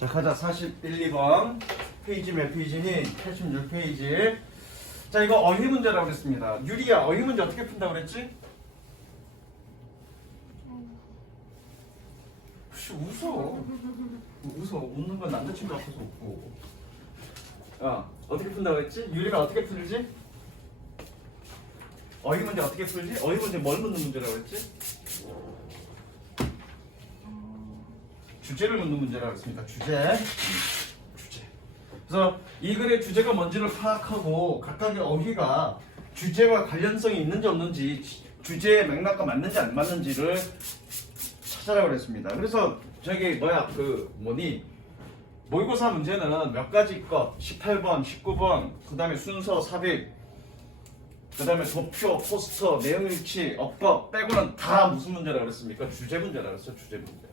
자, 가자. 41, 2번. 페이지 몇 페이지니? 86페이지. 자, 이거 어휘 문제라고 그랬습니다. 유리야, 어휘 문제 어떻게 푼다고 그랬지? 혹시 웃어. 웃어. 웃는 건 남자친구 앞에서 웃고. 어떻게 푼다고 그랬지? 유리가 어떻게 풀지? 어휘 문제 어떻게 풀지? 어휘 문제 뭘 묻는 문제라고 그랬지? 주제를 묻는 문제라고 했습니다. 주제. 그래서 이 글의 주제가 뭔지를 파악하고 각각의 어휘가 주제와 관련성이 있는지 없는지, 주제의 맥락과 맞는지 안 맞는지를 찾아라고 그랬습니다. 그래서 저기 모의고사 문제는 몇 가지 것, 18번, 19번, 그 다음에 순서, 삽입, 그 다음에 도표, 포스터, 내용일치, 어법 빼고는 다 무슨 문제라고 그랬습니까? 주제 문제라고 그랬어요. 주제 문제.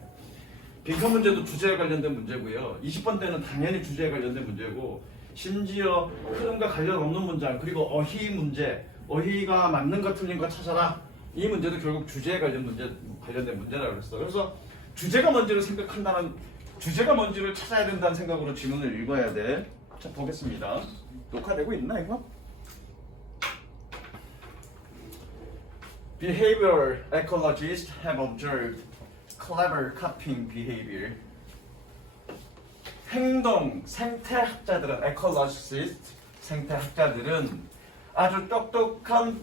빈칸 문제도 주제에 관련된 문제고요. 20번 때는 당연히 주제에 관련된 문제고, 심지어 흐름과 관련 없는 문장, 그리고 어휘 문제, 어휘가 맞는 것 틀린 것 찾아라. 이 문제도 결국 주제에 관련된 문제라고 그랬어. 그래서 주제가 뭔지를 생각한다는, 주제가 뭔지를 찾아야 된다는 생각으로 지문을 읽어야 돼. 자, 보겠습니다. 녹화되고 있나 이거? Behavioral ecologists have observed clever copying behavior. 행동 생태학자들은 ecologist 생태학자들은 아주 똑똑한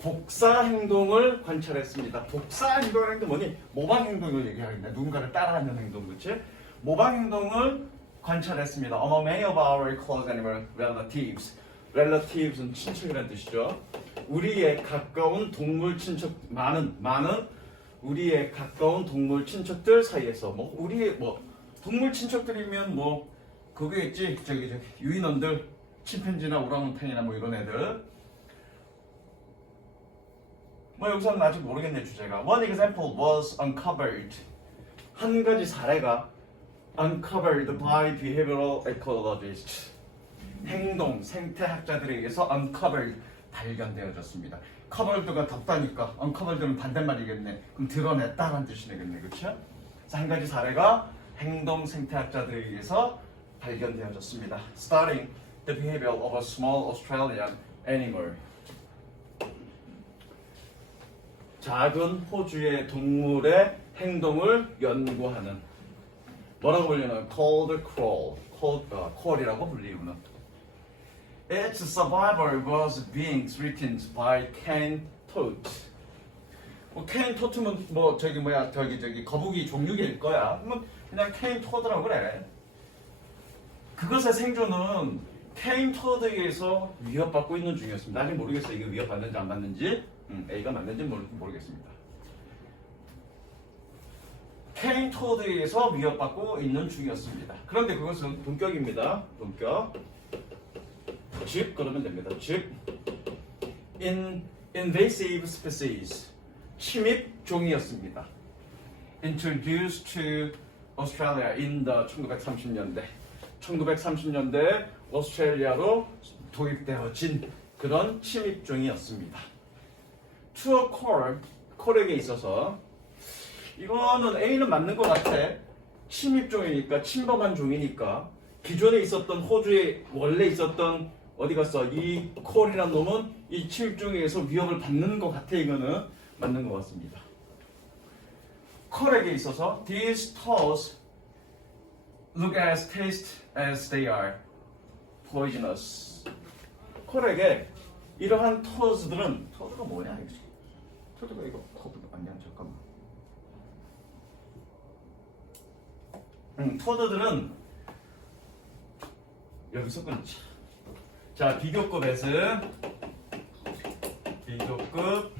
복사 행동을 관찰했습니다. 복사 행동이라는 게 뭐니? 모방 행동을 얘기하겠네. 누군가를 따라하는 행동, 그렇지? 모방 행동을 관찰했습니다. Among many of our close animal relatives. relative는 친척이라는 뜻이죠. 우리의 가까운 동물 친척, 많은 우리의 가까운 동물 친척들 사이에서 우리의 동물 친척들이면 그게 있지. 저기 유인원들, 침팬지나 오랑우탄이나 이런 애들. 여기서는 아직 모르겠네, 주제가. One example was uncovered. 한 가지 사례가 uncovered by behavioral ecologists. 행동 생태학자들에 의해서 uncovered 발견되어졌습니다. covered가 덮다니까 uncovered는 반대말이겠네. 그럼 드러냈다라는 뜻이 되겠네, 그렇죠? 한 가지 사례가 행동 생태학자들에 의해서 발견되어졌습니다. Studying the behavior of a small Australian animal. 작은 호주의 동물의 행동을 연구하는, 뭐라고 불리는? Cold crawl, crawl이라고 불리는. Its survival was being threatened by cane toads. cane toad면 저기 거북이 종류일 거야. 그냥 cane toad라고 그래. 그것의 생존은 cane toad에 의해서 위협받고 있는 중이었습니다. 아직 모르겠어요. 이게 위협받는지 안 받는지. A가 맞는지 모르겠습니다. cane toad에 의해서 위협받고 있는 중이었습니다. 그런데 그것은 본격입니다. 본격. 즉 그러면 됩니다. 즉 invasive species 침입 종이었습니다. Introduced to Australia in the 1930년대. 1930년대 오스트레일리아로 도입되어진 그런 침입 종이었습니다. To a 콜에게 있어서 이거는 A는 맞는 것 같아. 침입 종이니까, 침범한 종이니까 기존에 있었던 호주에 원래 있었던 어디 갔어? 이 콜이라는 놈은 이 침입종에 의해서 위협을 받는 것 같아. 이거는 맞는 것 같습니다. 콜에게 있어서 these toads look as taste as they are poisonous. 콜에게 이러한 토드들은, 토드가 뭐냐? 토드가 이거 토드가 아니야. 잠깐만. 토드들은 여기서 끊자. 자, 비교급 S, 비교급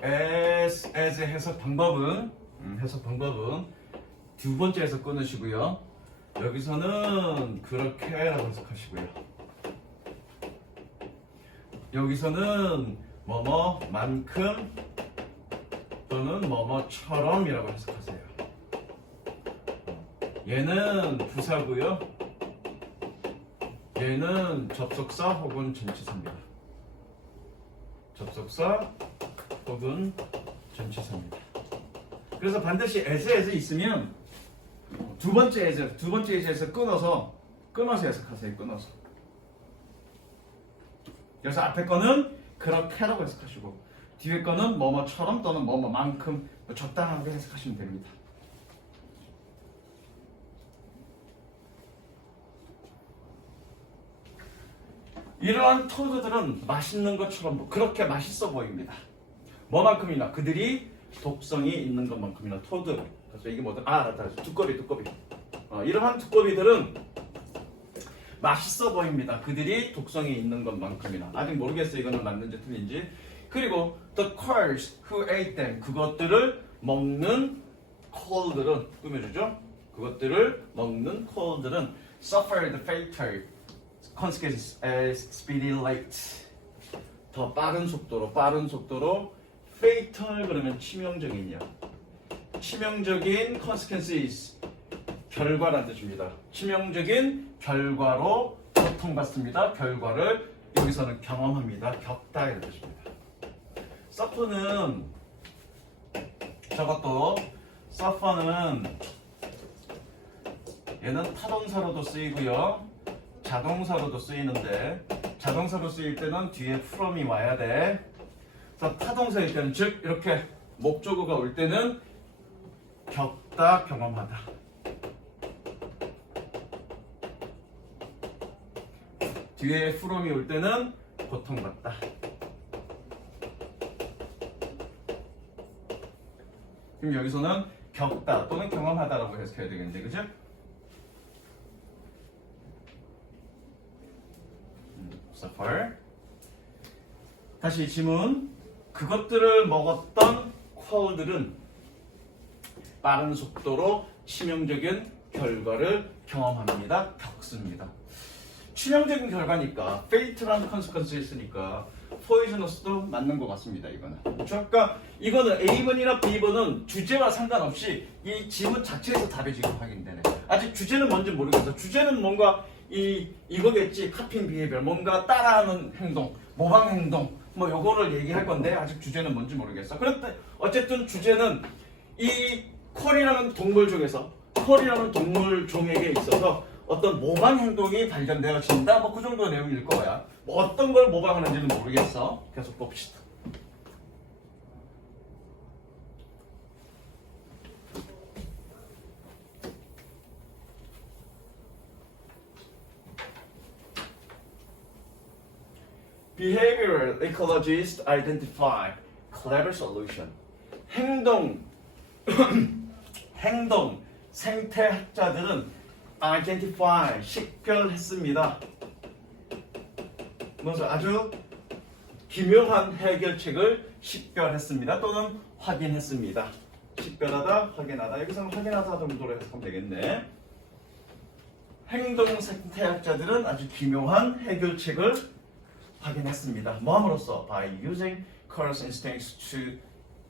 S, as 해석 방법은 두 번째 해석 끊으시고요. 여기서는 그렇게라고 해석하시고요. 여기서는 뭐뭐만큼 또는 뭐뭐처럼이라고 해석하세요. 얘는 부사고요. 얘는 접속사 혹은 전치사입니다. 접속사 혹은 전치사입니다. 그래서 반드시 as 있으면 두 번째 예제에서 끊어서 해석하세요. 끊어서. 그래서 앞에 거는 그렇게라고 해석하시고 뒤에 거는 뭐뭐처럼 또는 뭐뭐만큼 적당하게 해석하시면 됩니다. 이러한 토드들은 맛있는 것처럼 그렇게 맛있어 보입니다. 뭐만큼이나 그들이 독성이 있는 것만큼이나 토드. 그래서 이게 뭐든 두꺼비. 이러한 두꺼비들은 맛있어 보입니다. 그들이 독성이 있는 것만큼이나. 아직 모르겠어요. 이거는 맞는지 틀린지. 그리고 the crows who ate them. 그것들을 먹는 콜들은 꾸며주죠. 그것들을 먹는 콜들은 suffered fatal consequences as speedy light. 더 빠른 속도로 fatal 그러면 치명적인이요. 치명적인 consequences 결과란 뜻입니다. 치명적인 결과로 고통받습니다. 결과를 여기서는 경험합니다. 겪다 이런 뜻입니다. suffer는 저것도 suffer는 얘는 타동사로도 쓰이고요. 자동사로도 쓰이는데 자동사로 쓰일 때는 뒤에 from이 와야 돼. 그래서 타동사일 때는 즉 이렇게 목적어가 올 때는 겪다 경험하다. 뒤에 from이 올 때는 고통받다. 그럼 여기서는 겪다 또는 경험하다라고 해석해야 되겠는데 그죠? suffer. 다시 지문. 그것들을 먹었던 콜들은 빠른 속도로 치명적인 결과를 경험합니다. 겪습니다. 치명적인 결과니까 fatal한 consequence 있으니까 poisonous도 맞는 것 같습니다. 이거는. 그렇죠? 그러니까 이거는 A번이나 B번은 주제와 상관없이 이 지문 자체에서 답이 지금 확인되네. 아직 주제는 뭔지 모르겠어. 주제는 뭔가 이거겠지. 카핑 비해별 뭔가 따라하는 행동, 모방 행동 뭐 요거를 얘기할 건데 아직 주제는 뭔지 모르겠어. 그런데 어쨌든 주제는 이 콜이라는 동물 중에서 콜이라는 동물 종에게 있어서 어떤 모방 행동이 발견되어진다. 뭐 그 정도 내용일 거야. 뭐 어떤 걸 모방하는지는 모르겠어. 계속 봅시다. Behavioral ecologists identify clever solution. 행동 생태학자들은 identify 식별했습니다. 먼저 아주 기묘한 해결책을 식별했습니다. 또는 확인했습니다. 식별하다, 확인하다. 여기서는 확인하다 정도로 해석하면 되겠네. 행동 생태학자들은 아주 기묘한 해결책을 확인했습니다. 뭐함으로써? By using Carl's instincts to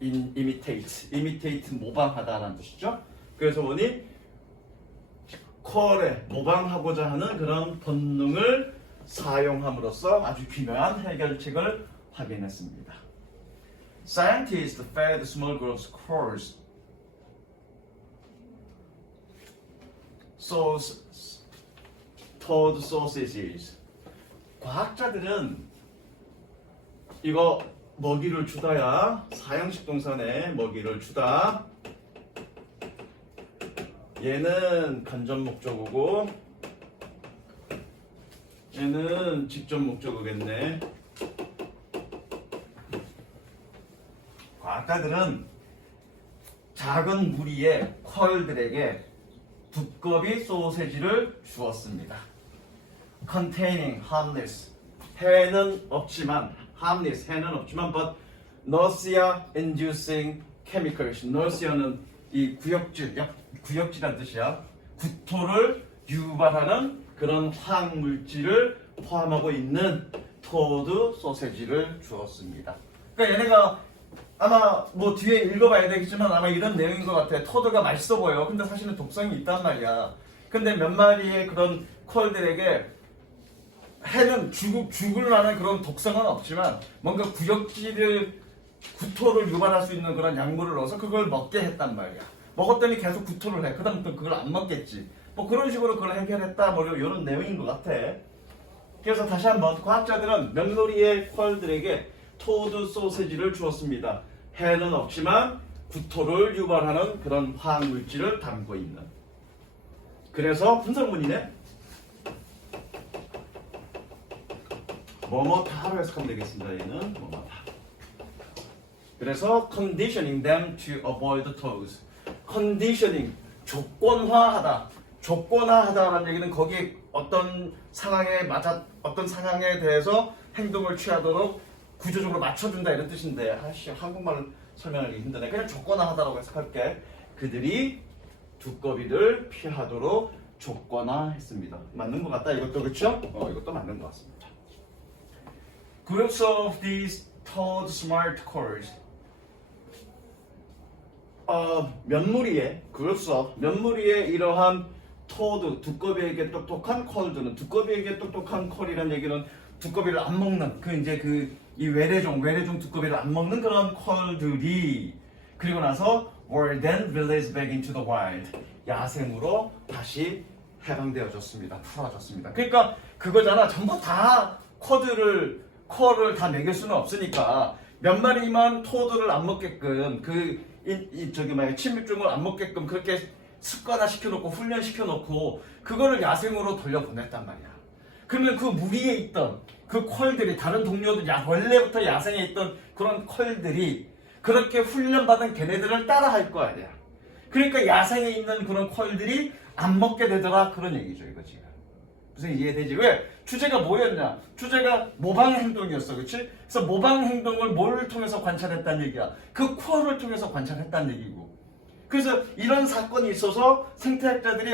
imitate, 모방하다라는 뜻이죠. 그래서 보니 콜에 모방하고자 하는 그런 본능을 사용함으로써 아주 기묘한 해결책을 확인했습니다. Scientists fed small groups of crows told sausages. 과학자들은 이거 먹이를 주다야 사형식 동사네. 먹이를 주다. 얘는 간접 목적어고 얘는 직접 목적어겠네. 과학자들은 작은 무리의 콜들에게 두꺼비 소세지를 주었습니다. Containing harmless, 해는 없지만 harmless, 해는 없지만 but nausea-inducing chemicals. nausea는 이 구역질이란 뜻이야. 구토를 유발하는 그런 화학물질을 포함하고 있는 토드 소세지를 주었습니다. 그러니까 얘네가 아마 뭐 뒤에 읽어봐야 되겠지만 아마 이런 내용인 것 같아. 토드가 맛있어 보여. 근데 사실은 독성이 있단 말이야. 근데 몇 마리의 그런 콜들에게 해는 죽을 만한 그런 독성은 없지만 뭔가 구토를 유발할 수 있는 그런 약물을 넣어서 그걸 먹게 했단 말이야. 먹었더니 계속 구토를 해. 그다음부터 그걸 안 먹겠지. 뭐 그런 식으로 그걸 해결했다. 뭐 이런 내용인 것 같아. 그래서 다시 한번 과학자들은 면놀이의 퀄들에게 토드 소세지를 주었습니다. 해는 없지만 구토를 유발하는 그런 화학 물질을 담고 있는. 그래서 분석문이네. 뭐뭐다로 해석하면 되겠습니다. 얘는 뭐뭐다. 그래서 conditioning them to avoid toads. conditioning 조건화하다. 조건화하다라는 얘기는 거기에 어떤 상황에 어떤 상황에 대해서 행동을 취하도록 구조적으로 맞춰준다 이런 뜻인데 아씨 한국말 설명하기 힘드네. 그냥 조건화하다라고 해석할게. 그들이 두꺼비를 피하도록 조건화했습니다. 맞는 것 같다 이것도 그렇죠? 이것도 맞는 것 같습니다. Groups of these toad smart cores. 면무리의 이러한 토드, 두꺼비에게 똑똑한 콜드는 두꺼비에게 똑똑한 콜이란 얘기는 두꺼비를 안 먹는 이 외래종 두꺼비를 안 먹는 그런 콜들이 그리고 나서 were then released back into the wild. 야생으로 다시 해방되어졌습니다. 풀어졌습니다. 그러니까 그거잖아. 전부 다 콜을 다 먹일 수는 없으니까 몇 마리만 토드를 안 먹게끔 침입종을 안 먹게끔 그렇게 습관화 시켜놓고 훈련시켜놓고 그거를 야생으로 돌려보냈단 말이야. 그러면 그 무리에 있던 그 콜들이 다른 동료들 원래부터 야생에 있던 그런 콜들이 그렇게 훈련받은 걔네들을 따라할 거 아니야. 그러니까 야생에 있는 그런 콜들이 안 먹게 되더라 그런 얘기죠 이거 지금. 무슨 이해되지? 왜? 주제가 뭐였냐? 주제가 모방 행동이었어, 그렇지? 그래서 모방 행동을 뭘 통해서 관찰했다는 얘기야? 그 콜을 통해서 관찰했다는 얘기고. 그래서 이런 사건이 있어서 생태학자들이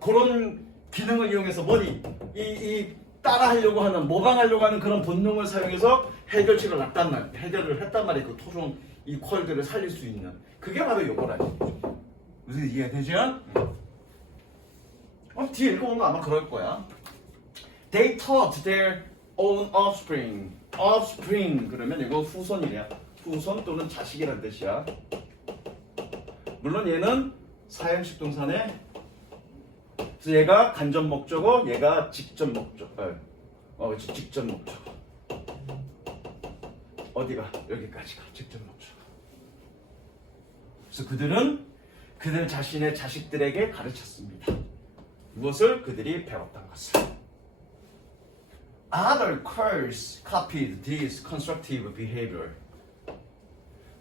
그런 기능을 이용해서 이 따라하려고 하는 모방하려고 하는 그런 본능을 사용해서 해결을 했단 말이야. 그 토종 이 콜들을 살릴 수 있는 그게 바로 요거라는 얘기죠. 무슨 이해가 되죠? 뒤에 읽어보면 아마 그럴 거야. They taught their own offspring. offspring 그러면 이거 후손이야. 후손 또는 자식이라는 뜻이야. 물론 얘는 사형식 동사네. 그래서 얘가 간접 목적어, 얘가 직접 목적어. 직접 목적어. 어디가? 여기까지가 직접 목적어. 그래서 그들 자신의 자식들에게 가르쳤습니다. 무엇을? 그들이 배웠던 것을. Other curs copied this constructive behavior.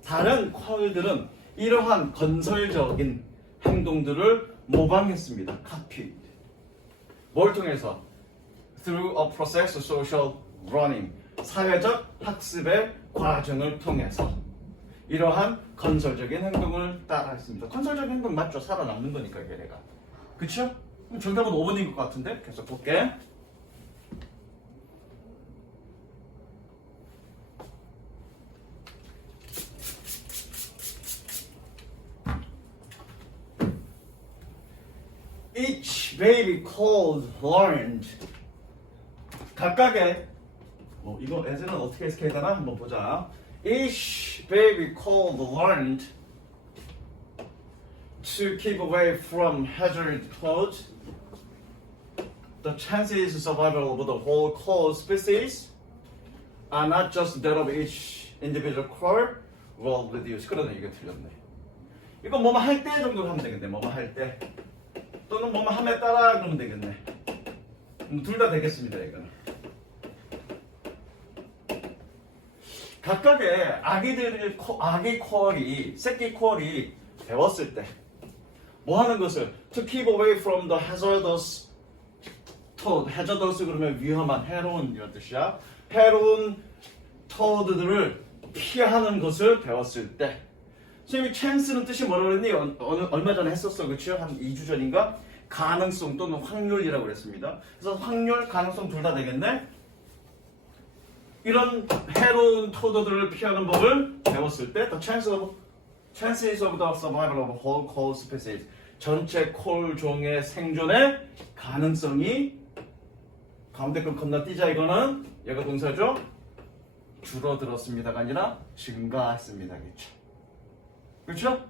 다른 컬들은 이러한 건설적인 행동들을 모방했습니다. copied. 뭘 통해서? Through a process of social learning. 사회적 학습의 과정을 통해서 이러한 건설적인 행동을 따라했습니다. 건설적인 행동 맞죠? 살아남는 거니까 얘네가. 그쵸? 정답은 5번인 것 같은데? 계속 볼게. Each baby called learned. 각각의 이거 에즈는 어떻게 해석해야 되나? 한번 보자. Each baby called learned to keep away from hazard toads. The chances of survival of the whole cold species are not just that of each individual crow will reduce. 그러네 이게 틀렸네. 이거 뭐뭐 할 때 정도로 하면 되겠네. 뭐뭐 할 때. 또는 뭐뭐 함에 따라 그러면 되겠네. 둘 다 되겠습니다 이거는. 각각의 아기 콜이 새끼 콜이 배웠을 때 뭐 하는 것을 to keep away from the hazardous toad. hazardous 그러면 위험한 해로운 이런 뜻이야. 해로운 토드들을 피하는 것을 배웠을 때. 선생님이 chance는 뜻이 뭐라고 그랬니? 얼마 전에 했었어. 그렇죠? 한 2주 전인가? 가능성 또는 확률이라고 그랬습니다. 그래서 확률, 가능성 둘 다 되겠네? 이런 해로운 토드들을 피하는 법을 배웠을 때 the chances of the survival of whole cold species. 전체 콜 종의 생존의 가능성이 가운데 건 건너뛰자 이거는 얘가 동사죠? 줄어들었습니다가 아니라 증가했습니다. 그렇죠? 그렇죠?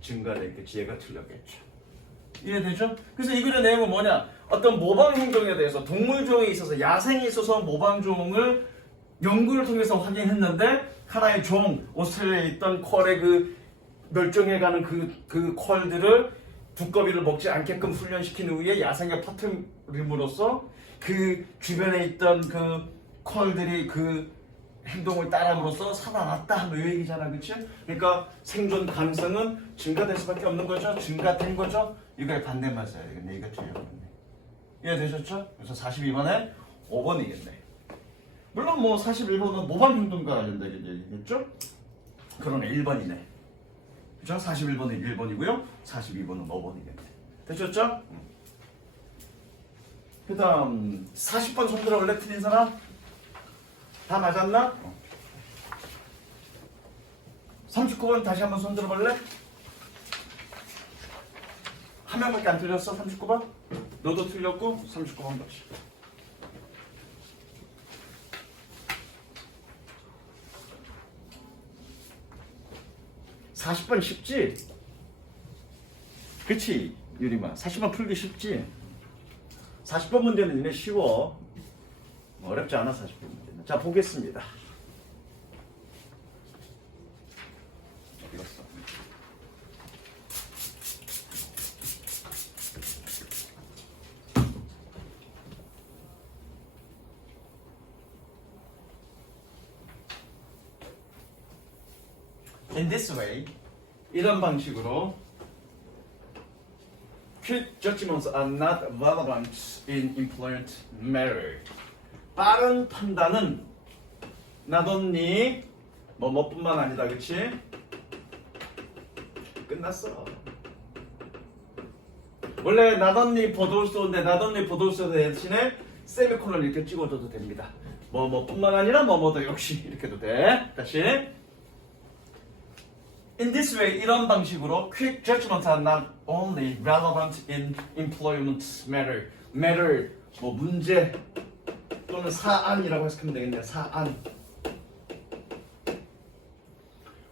증가됐겠지. 얘가 틀렸겠죠. 이해되죠? 그래서 이 글의 내용은 뭐냐? 어떤 모방 행동에 대해서 동물종에 있어서 야생에 있어서 모방종을 연구를 통해서 확인했는데 하나의 종, 오스트레일리아에 있던 퀄의 그 멸종해가는 그 퀄들을 두꺼비를 먹지 않게끔 훈련시킨 후에 야생에 퍼뜨림으로써 그 주변에 있던 그 퀄들이 그 행동을 따름으로써 살아났다 뭐 이 얘기잖아, 그치? 그러니까 생존 가능성은 증가될 수밖에 없는 거죠. 증가된 거죠. 이거에 반대 맞아야 되겠네. 이거 틀렸네. 이해되셨죠? 그래서 42번에 5번이겠네. 물론 뭐 41번은 모방 행동과 관련된 얘기겠죠? 그러네. 1번이네. 그죠? 41번은 1번이고요. 42번은 5번이겠네. 되셨죠? 그 다음 40번 손들어 원래 틀린 사람? 다 맞았나? 39번 다시 한번 손들어 볼래? 한 명밖에 안 틀렸어? 39번? 너도 틀렸고 39번 다시. (40번) 쉽지? 그치 유리마 40번 풀기 쉽지? 40번 문제는 이제 쉬워. 어렵지 않아 40번 문제는. 자 보겠습니다. 어디 갔어? In this way, 이런 방식으로 quick judgments are not relevant in employment matter. 빠른 판단은 not only 뭐뿐만 아니다, 그치? 끝났어. 원래 not only but also인데 not only but also 대신에 세미콜론 이렇게 찍어줘도 됩니다. 뭐뿐만 아니라 뭐도 역시 이렇게도 돼. 다시. In this way, 이런 방식으로 quick judgments are not only relevant in employment matter. matter, 뭐 문제 또는 사안이라고 해석하면 되겠네요. 사안.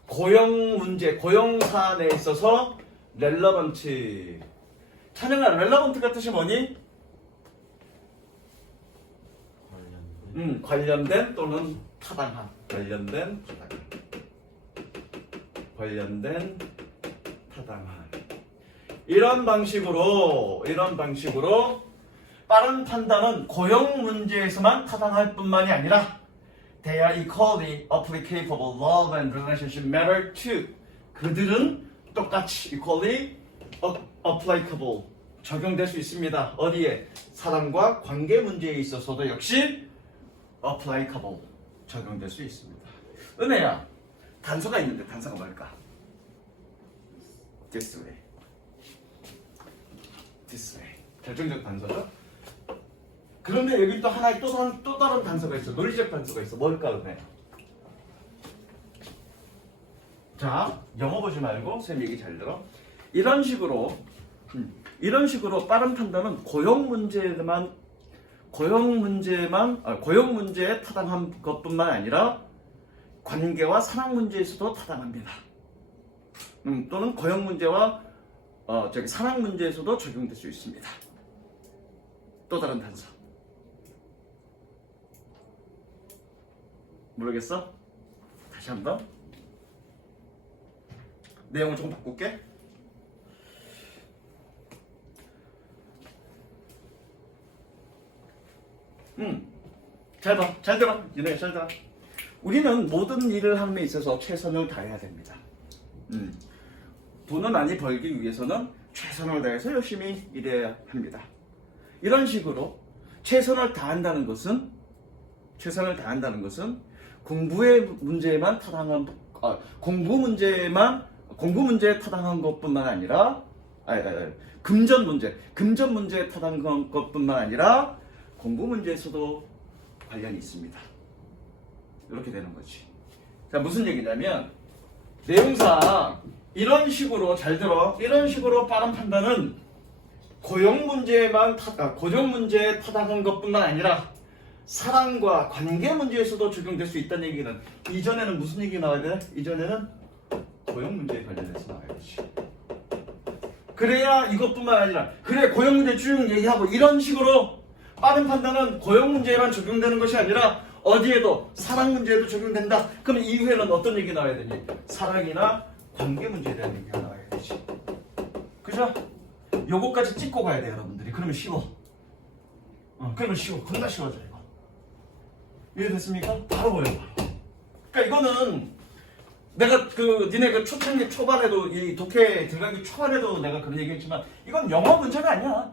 고용 문제, 고용 사안에 있어서 relevant. 찬영아, relevant가 뜻이 뭐니? 관련된 또는 타당한. 관련된 타당한. 이런 방식으로 빠른 판단은 고용 문제에서만 타당할 뿐만이 아니라 they are equally applicable love and relationship matter too. 그들은 똑같이 equally applicable 적용될 수 있습니다. 어디에? 사람과 관계 문제에 있어서도 역시 applicable 적용될 수 있습니다. 은혜야, 단서가 있는데 단서가 뭘까? This way. This way. 결정적 단서죠? 그런데 여기 또 하나의 또 다른 단서가 있어. 논리적 단서가 있어. 뭘까, 은혜? 자, 영어 보지 말고 쌤 얘기 잘 들어. 이런 식으로 빠른 판단은 고용 문제에 타당한 것뿐만 아니라 관계와 사랑 문제에서도 타당합니다. 또는 고용 문제와 사랑 문제에서도 적용될 수 있습니다. 또 다른 단서. 모르겠어? 다시 한번. 내용을 조금 바꿀게. 잘 봐. 잘 들어. 윤호야, 잘 들어. 우리는 모든 일을 하는 데 있어서 최선을 다해야 됩니다. 돈을 많이 벌기 위해서는 최선을 다해서 열심히 일해야 합니다. 이런 식으로 최선을 다한다는 것은 공부 문제에 타당한 것뿐만 아니라 금전 문제에 타당한 것뿐만 아니라 공부 문제에서도 관련이 있습니다. 이렇게 되는 거지. 자, 무슨 얘기냐면 내용상 이런 식으로 잘 들어. 이런 식으로 빠른 판단은 고용 문제에 타당한 것뿐만 아니라 사랑과 관계 문제에서도 적용될 수 있다는 얘기는 이전에는 무슨 얘기 나와야 돼? 이전에는 고용 문제에 관련해서 나와야지. 그래야 이것뿐만 아니라 그래 고용 문제 쭉 얘기하고 이런 식으로 빠른 판단은 고용 문제에만 적용되는 것이 아니라 어디에도 사랑 문제에도 적용된다. 그럼 이후에는 어떤 얘기 나와야 되니? 사랑이나 관계 문제에 대한 얘기가 나와야 되지. 그죠? 요거까지 찍고 가야 돼요, 여러분들이. 그러면 쉬워. 그러면 쉬워. 겁나 쉬워져 이거. 이해됐습니까? 바로 보여 바로. 그러니까 이거는 내가 니네 초창기 초반에도 이 독해 들어가기 초반에도 내가 그런 얘기했지만 이건 영어 문제가 아니야.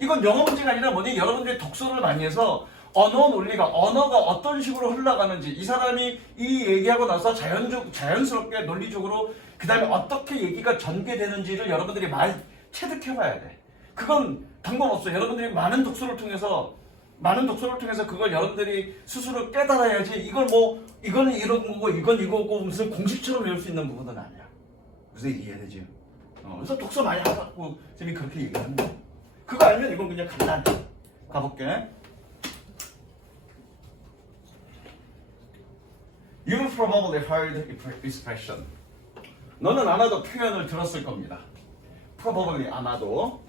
이건 영어 문제가 아니라 뭐니 여러분들이 독서를 많이 해서 언어 논리가 언어가 어떤 식으로 흘러가는지 이 사람이 이 얘기하고 나서 자연스럽게 논리적으로 그 다음에 어떻게 얘기가 전개되는지를 여러분들이 많이 체득해봐야 돼. 그건 방법 없어. 여러분들이 많은 독서를 통해서 그걸 여러분들이 스스로 깨달아야지. 이거는 이런 거고 이건 이거고 무슨 공식처럼 외울 수 있는 부분은 아니야. 무슨 이해되지? 그래서 독서 많이 하라고 쌤이 그렇게 얘기하는 거야. 그거 알면 이건 그냥 간단해. 가볼게. You probably heard expression. 너는 아마도 표현을 들었을 겁니다. Probably 아마도.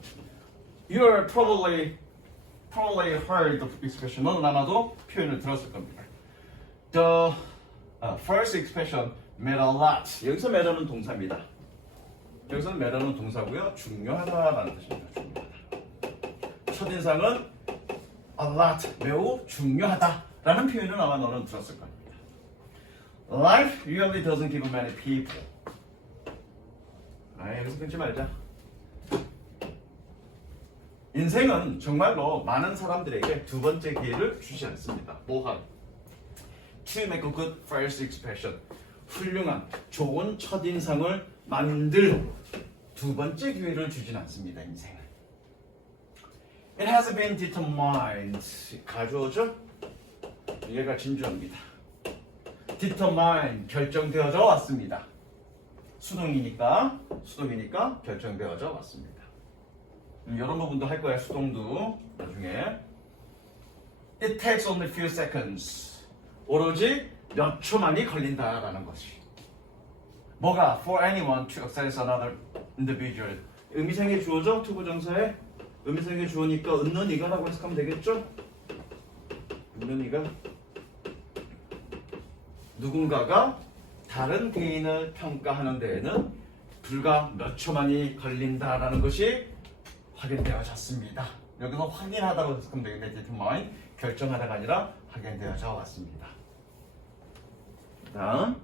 You're probably heard the expression. 너는 아마도 표현을 들었을 겁니다. The first expression matter a lot. 여기서 matter는 동사입니다. 여기서는 matter는 동사고요. 중요하다라는 뜻입니다. 중요하다. 첫인상은 a lot, 매우 중요하다라는 표현을 아마 너는 들었을 겁니다. Life really doesn't give many people. 여기서 끊지 말자. 인생은 정말로 많은 사람들에게 두 번째 기회를 주지 않습니다. 뭐한? To make a good first impression. 훌륭한, 좋은 첫인상을 만들 두 번째 기회를 주진 않습니다. 인생은. It has been determined. 가져오죠? 얘가 진주어입니다. determined. 결정되어져 왔습니다. 수동이니까 결정되어져 왔습니다. 이런 부분도 할 거야. 수동도 나중에. It takes only few seconds. 오로지 몇 초만이 걸린다라는 것이. 뭐가? For anyone to access another individual. 의미생의 주어죠? 투부정사에. 의미생의 주어니까 있는 이가라고 해석하면 되겠죠? 있는 이가. 누군가가 다른 개인을 평가하는 데에는 불과 몇 초만이 걸린다라는 것이 확인되어졌습니다. 여기서 확인하다고 해석하면 되겠네. determine. 결정하다가 아니라 확인되어져 왔습니다. 다음.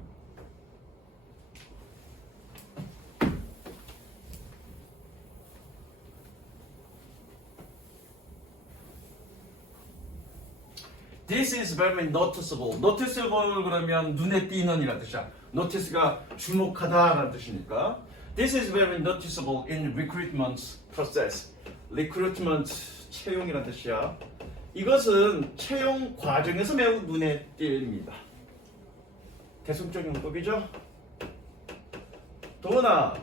This is very noticeable. noticeable 그러면 눈에 띄는 이라는 뜻이야. notice가 주목하다라는 뜻이니까. This is very noticeable in recruitment process. recruitment 채용이라는 뜻이야. 이것은 채용 과정에서 매우 눈에 띕니다. 계속적 용법이죠? 도훈아,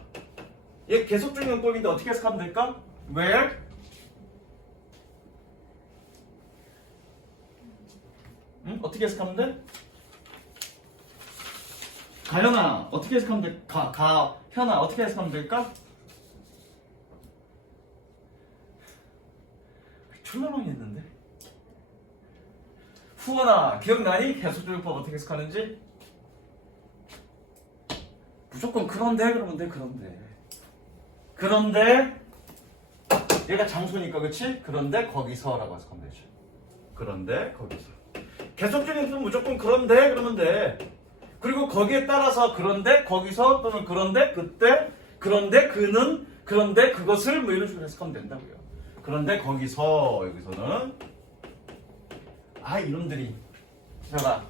얘 계속적 용법인데 어떻게 해석하면 될까? Where? 어떻게 해석하면 돼? 가연아, 어떻게 해석하면 돼? 현아, 어떻게 해석하면 될까? 졸라 많이 했는데. 후원아, 기억나니? 계속적용법 어떻게 해석하는지? 무조건 그런데 그러면 돼. 그런데 얘가 장소니까 그치? 그런데 거기서라고 해석하면 되죠. 그런데 거기서. 계속적용법은 무조건 그런데 그러면 돼. 그리고 거기에 따라서 그런데 거기서 또는 그런데 그때 그런데 그는 그런데 그것을 뭐 이런 식으로 해석하면 된다고요. 그런데 거기서 여기서는 이놈들이 봐봐.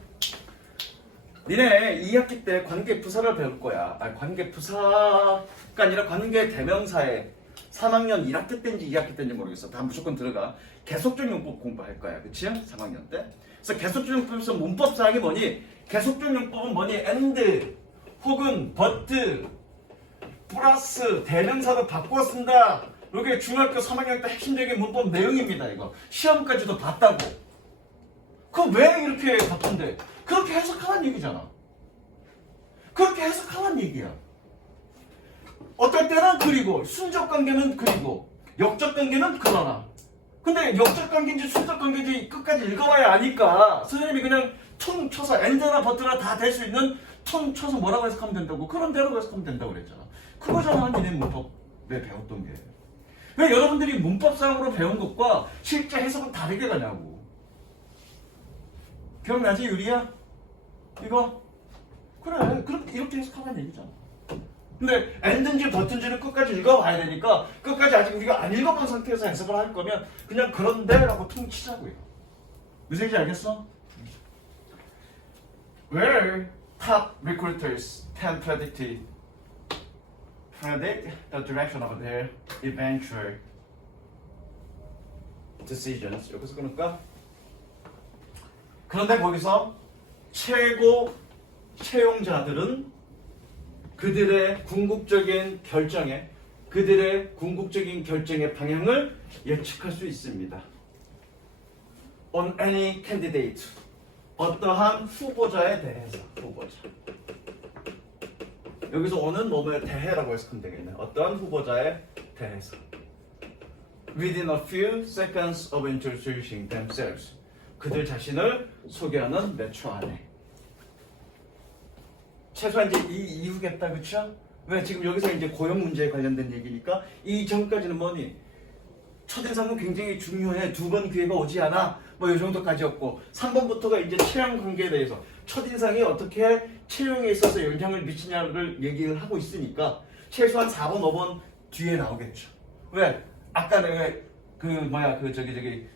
니네 2학기 때 관계부사를 배울 거야. 관계부사가 아니라 관계대명사에 3학년 1학기 때인지 2학기 때인지 모르겠어. 다 무조건 들어가. 계속적 용법 공부할 거야. 그치? 3학년 때. 그래서 계속적 용법에서 문법사항이 뭐니? 계속적 용법은 뭐니? and 혹은 but 플러스 대명사로 바꾸어 쓴다. 이게 중학교 3학년 때 핵심적인 문법 내용입니다. 이거 시험까지도 봤다고. 그럼 왜 이렇게 바꾼대? 그렇게 해석하란 얘기잖아. 그렇게 해석하란 얘기야. 어떨 때는 그리고 순적 관계는 그리고 역적 관계는 그러나. 근데 역적 관계인지 순적 관계인지 끝까지 읽어봐야 아니까 선생님이 그냥 퉁 쳐서 엔드나 버트나 다 될 수 있는 퉁 쳐서 뭐라고 해석하면 된다고 그런 대로 해석하면 된다고 그랬잖아. 그거잖아 니네 문법에 배웠던 게. 왜 여러분들이 문법상으로 배운 것과 실제 해석은 다르게 가냐고. 기억나지 유리야? 이거? 그래 그렇게 이렇게 해석하면 얘기잖아. 근데 엔든지 버튼지는 끝까지 읽어봐야 되니까 끝까지 아직 우리가 안 읽어본 상태에서 해석을 할 거면 그냥 그런데 라고 퉁 치자고요. 무슨 얘기인지 알겠어? Where top recruiters can predict the direction of their eventual decisions. 여기서 끊을까? 그런데 거기서 최고 채용자들은 그들의 궁극적인 결정의 방향을 예측할 수 있습니다. On any candidate, 어떠한 후보자에 대해서. 후보자. 여기서 on은 뭐뭐에 대해라고 해석하면 되겠네. 어떠한 후보자에 대해서. Within a few seconds of introducing themselves. 그들 자신을 소개하는 몇 초 안에. 최소한 이제 이 이후겠다, 그쵸? 왜 지금 여기서 이제 고용 문제에 관련된 얘기니까 이 전까지는 뭐니? 첫인상은 굉장히 중요해. 두 번 기회가 오지 않아. 뭐 이 정도까지였고 3번부터가 이제 채용 관계에 대해서 첫인상이 어떻게 채용에 있어서 영향을 미치냐를 얘기를 하고 있으니까 최소한 4번, 5번 뒤에 나오겠죠. 왜? 아까 내가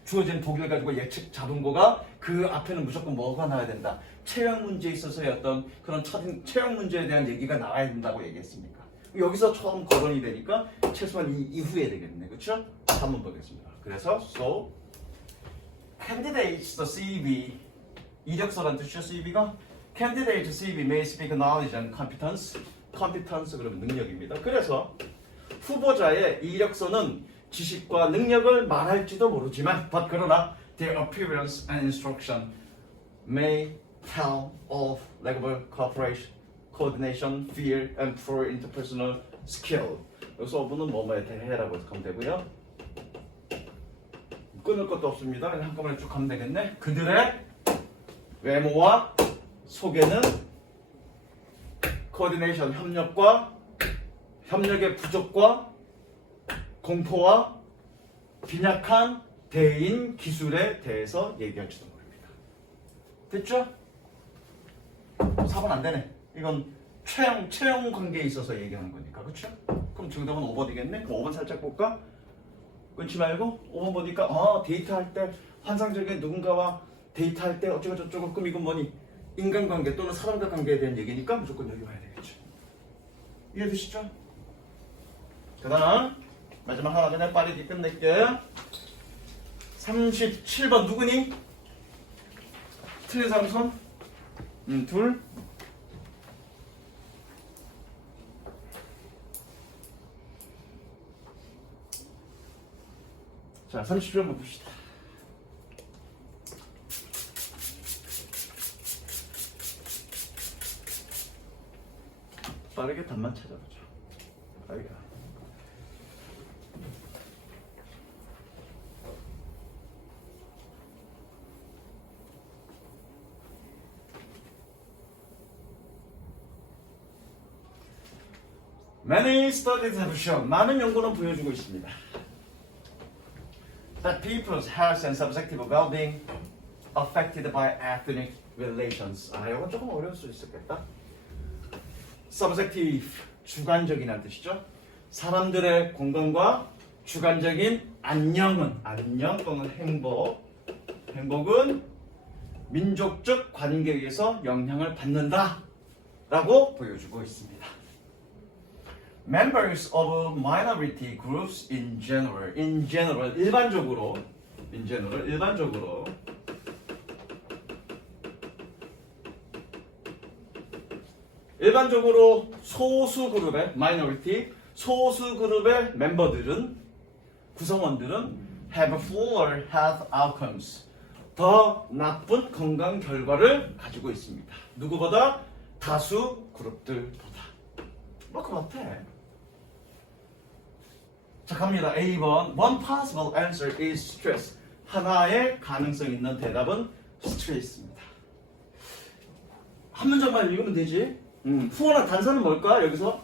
주어진 독일 가지고 예측 잡은 거가 그 앞에는 무조건 뭐가 나와야 된다. 채용 문제에 있어서의 어떤 그런 채용 문제에 대한 얘기가 나와야 된다고 얘기했으니까. 여기서 처음 거론이 되니까 최소한 이 이후에 되겠네. 그렇죠? 한번 보겠습니다. 그래서 so candidates the CV 이력서란 뜻이죠. CV가 candidate CV may speak knowledge and competence. competence 그러면 능력입니다. 그래서 후보자의 이력서는 지식과 능력을 말할지도 모르지만 but 그러나 their appearance and instruction may tell of level cooperation, coordination, fear, and poor interpersonal skill. 여기서 어부는 뭐뭐에 대해라고 해석하면 되고요. 끊을 것도 없습니다. 그냥 한꺼번에 쭉 가면 되겠네. 그들의 외모와 소개는 코디네이션, 협력의 부족과 공포와 빈약한 대인 기술에 대해서 얘기할지도 모릅니다. 됐죠? 4번 안 되네. 이건 채용 관계에 있어서 얘기하는 거니까. 그렇죠? 그럼 정답은 5번이겠네? 그럼 5번 살짝 볼까? 끊지 말고 5번 보니까 데이트할 때 환상적인 누군가와 데이트할 때 어쩌고 저쩌고 그럼 이건 뭐니? 인간관계 또는 사람과 관계에 대한 얘기니까 무조건 여기 와야 되겠죠. 이해되시죠? 그 다음 마지막 하나 전에 빠르게 끝낼게요. 37번 누구니? 틀린 사람 손? 둘. 자, 37번 봅시다. 빠르게 답만 찾아보죠. 빠르게. Many studies have shown, 많은 연구는 보여주고 있습니다. That people's health and subjective well-being affected by ethnic relations. 이건 조금 어려울 수 있겠다. Subjective, 주관적이라는 뜻이죠. 사람들의 건강과 주관적인 안녕 또는 행복은 민족적 관계에 의해서 영향을 받는다라고 보여주고 있습니다. Members of minority groups in general, 일반적으로 소수 그룹의 minority, 소수 그룹의 멤버들은 구성원들은 have poorer health outcomes, 더 나쁜 건강 결과를 가지고 있습니다. 누구보다? 다수 그룹들보다. 뭐 그 같아. 자, 갑니다. A번. One possible answer is stress. 하나의 가능성 있는 대답은 스트레스입니다. 한 문장만 읽으면 되지. 후어나 단서는 뭘까? 여기서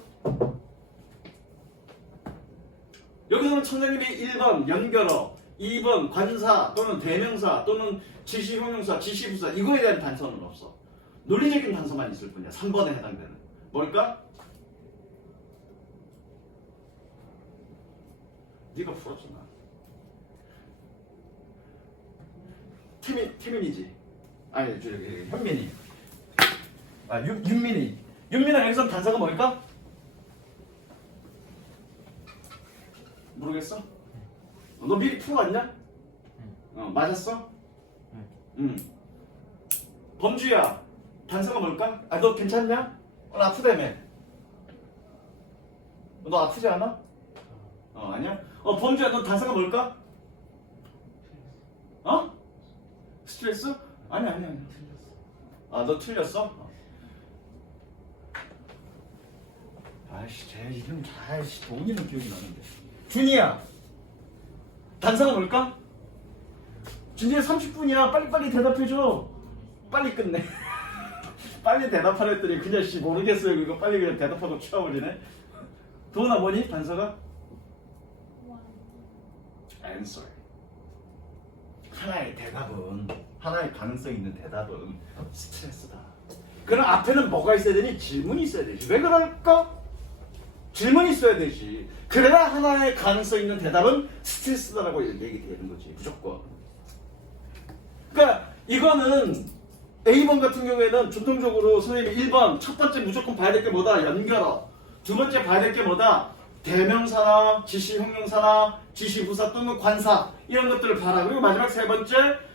여기서는 청장님이 1번 연결어, 2번 관사 또는 대명사 또는 지시 형용사, 지시 부사 이거에 대한 단서는 없어. 논리적인 단서만 있을 뿐이야. 3번에 해당되는. 뭘까? 네가 풀었잖아. 태민이지. 아니 저기 현민이. 아 윤민이. 윤민아 여기서 단서가 뭘까? 모르겠어? 너 미리 풀어왔냐? 맞았어? 응. 범주야 단서가 뭘까? 아 너 괜찮냐? 오늘 아프다며. 너 아프지 않아? 아니야? 범주야 너 단서가 뭘까? 스트레스? 아니. 아 너 틀렸어? 아이씨 쟤 이름 아이씨 동이는 기억이 나는데. 준이야 단서가 뭘까? 준이야 30분이야 빨리빨리 대답해줘. 빨리 끝내. 빨리 대답하라 했더니 그냥 씨 모르겠어요 이거 빨리 그냥 대답하고 치워버리네. 도훈아 뭐니 단서가? answer. 하나의 대답은 하나의 가능성 있는 대답은 스트레스다. 그럼 앞에는 뭐가 있어야 되니? 질문이 있어야 되지. 왜 그럴까? 질문이 있어야 되지. 그래야 하나의 가능성 있는 대답은 스트레스다라고 얘기되는 거지. 무조건. 그러니까 이거는 A번 같은 경우에는 전통적으로 선생님이 1번 첫 번째 무조건 봐야 될 게 뭐다? 연결어. 두 번째 봐야 될 게 뭐다? 대명사나 지시 형용사나 지시 부사 또는 관사 이런 것들을 봐라. 그리고 마지막 세 번째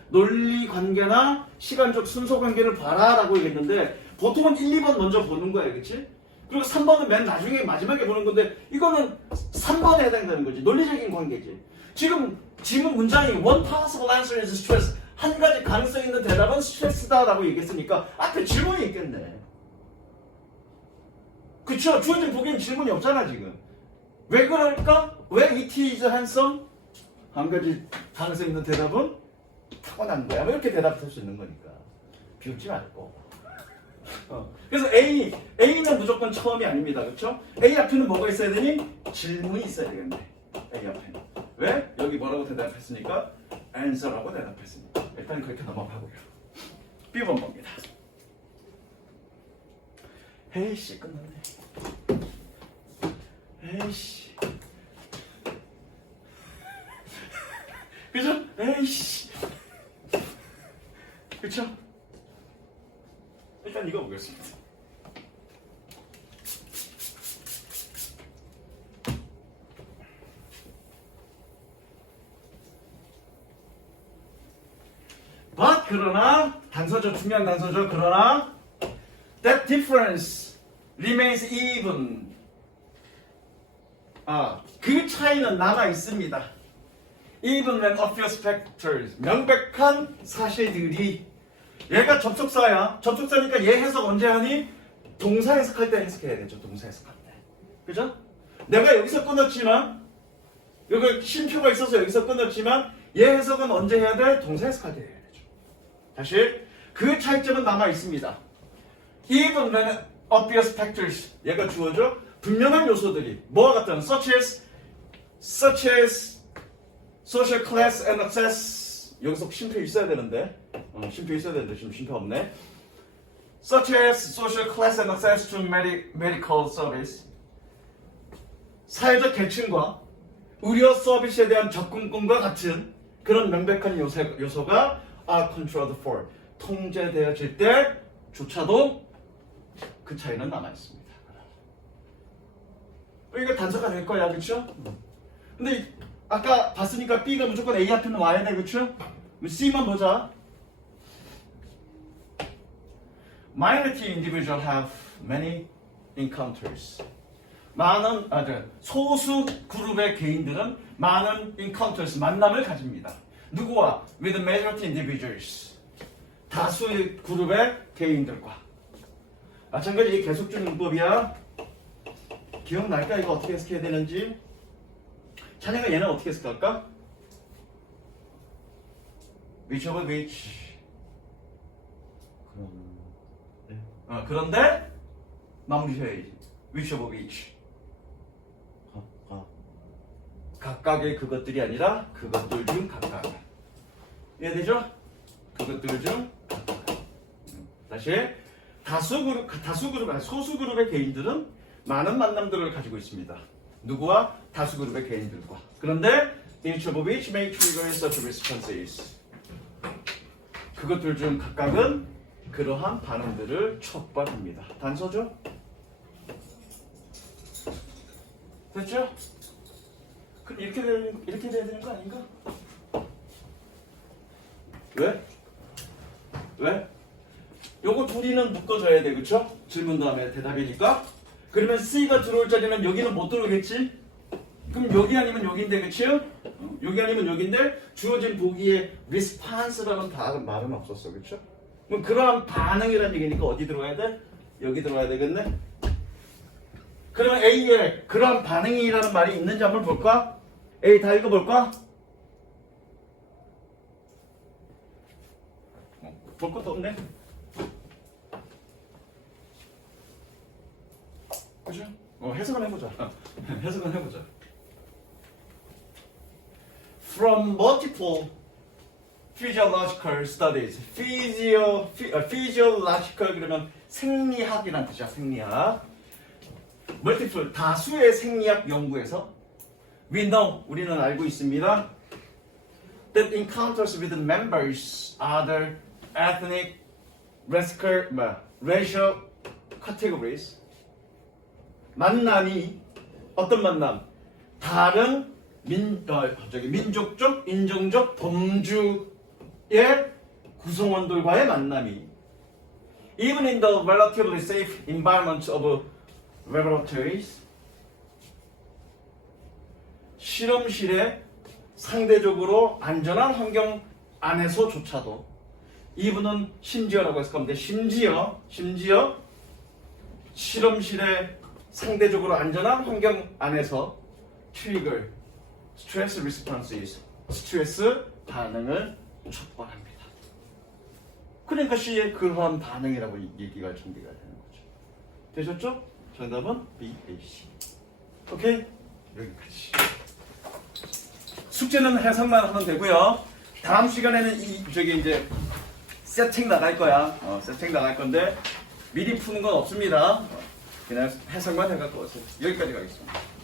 논리 관계나 시간적 순서 관계를 봐라 라고 얘기했는데 보통은 1, 2번 먼저 보는 거야. 그치? 그리고 3번은 맨 나중에 마지막에 보는 건데 이거는 3번에 해당되는 거지. 논리적인 관계지. 지금 지문 문장이 one possible answer is stress. 한 가지 가능성 있는 대답은 스트레스다 라고 얘기했으니까 앞에 질문이 있겠네. 그쵸? 주어진 보기엔 질문이 없잖아 지금. 왜 그럴까? 왜 it is handsome? 한 가지 가능성 있는 대답은 타고난 거야. 이렇게 대답할 수 있는 거니까. 비웃지 말고. 그래서 A는 무조건 처음이 아닙니다. 그렇죠? A 앞에는 뭐가 있어야 되니? 질문이 있어야 되겠네. A 앞에는. 왜? 여기 뭐라고 대답했으니까? answer라고 대답했으니까. 일단 그렇게 넘어가고요. B번 봅니다. 에이씨 끝났네. 에이씨. 그죠? 에이씨. 그쵸? 일단 이거 보겠습니다. But 그러나 단서죠. 중요한 단서죠. 그러나 that difference remains even. 그 차이는 남아 있습니다. Even when obvious factors, 명백한 사실들이. 얘가 접속사야. 접속사니까 얘 해석 언제 하니? 동사 해석할 때 해석해야 되죠. 동사 해석할 때. 그죠? 내가 여기서 끊었지만 여기 쉼표가 있어서 여기서 끊었지만 얘 해석은 언제 해야 돼? 동사 해석할 때 해야 되죠. 다시 그 차이점은 남아 있습니다. Even when obvious factors, 얘가 주어져. 분명한 요소들이 뭐와 같은 such as social class and access. 여기서 쉼표 있어야 되는데 쉼표 있어야 되는데 지금 쉼표 없네. such as social class and access to medical service. 사회적 계층과 의료 서비스에 대한 접근권과 같은 그런 명백한 요소가 are controlled for. 통제되어질 때조차도 그 차이는 남아있습니다. 이거 단서가 될 거야, 그쵸? 근데 아까 봤으니까 B가 무조건 A 앞에는 와야 돼, 그쵸? C만 보자. Minority individuals have many encounters. 소수 그룹의 개인들은 많은 encounters, 만남을 가집니다. 누구와? With majority individuals. 다수의 그룹의 개인들과. 마찬가지 계속적 문법이야. 기억날까? 이거 어떻게 해석해야 되는지? 자네가 얘는 어떻게 해석할까? which of which. 그런데 마무리 해야지. which of which. 각각의 그것들이 아니라 그것들 중 각각. 이해되죠? 그것들 중 각각. 다시 소수 그룹의 개인들은 많은 만남들을 가지고 있습니다. 누구와? 다수 그룹의 개인들과. 그런데 each of which may trigger such responses. 그것들 중 각각은 그러한 반응들을 촉발합니다. 단서죠? 됐죠? 이렇게 돼야 되는 거 아닌가? 왜? 요거 둘이는 묶어줘야 돼, 그쵸? 질문 다음에 대답이니까. 그러면 C가 들어올 자리는 여기는 못 들어오겠지? 그럼 여기 아니면 여기인데, 그쵸? 여기 아니면 여기인데 주어진 보기에 response라는 말은 없었어, 그쵸? 그럼 그러한 반응이라는 얘기니까 어디 들어가야 돼? 여기 들어가야 되겠네? 그러면 A에 그러한 반응이라는 말이 있는지 한번 볼까? A 다 읽어볼까? 볼 것도 없네. 그죠? 해석은 해보자. 해석은 해보자. From multiple physiological studies. physiological 그러면 생리학이란 뜻이야. 생리학. multiple 다수의 생리학 연구에서 we know 우리는 알고 있습니다. that encounters with members other ethnic racial categories 만남이 어떤 만남? 다른 민족적, 인종적, 범주의 구성원들과의 만남이 even in the relatively safe environment of laboratories 실험실의 상대적으로 안전한 환경 안에서조차도 이분은 심지어라고 했을 건데 심지어 실험실의 상대적으로 안전한 환경 안에서 트리거 스트레스 리스폰스 스트레스 반응을 촉발합니다. 그러니까 C의 그러한 반응이라고 얘기가 전개가 되는 거죠. 되셨죠? 정답은 B, A, C. 오케이? 여기까지. 숙제는 해석만 하면 되고요. 다음 시간에는 이제 세팅 나갈 거야. 세팅 나갈 건데 미리 푸는 건 없습니다. 그냥 해석만 해갖고 오세요. 여기까지 가겠습니다.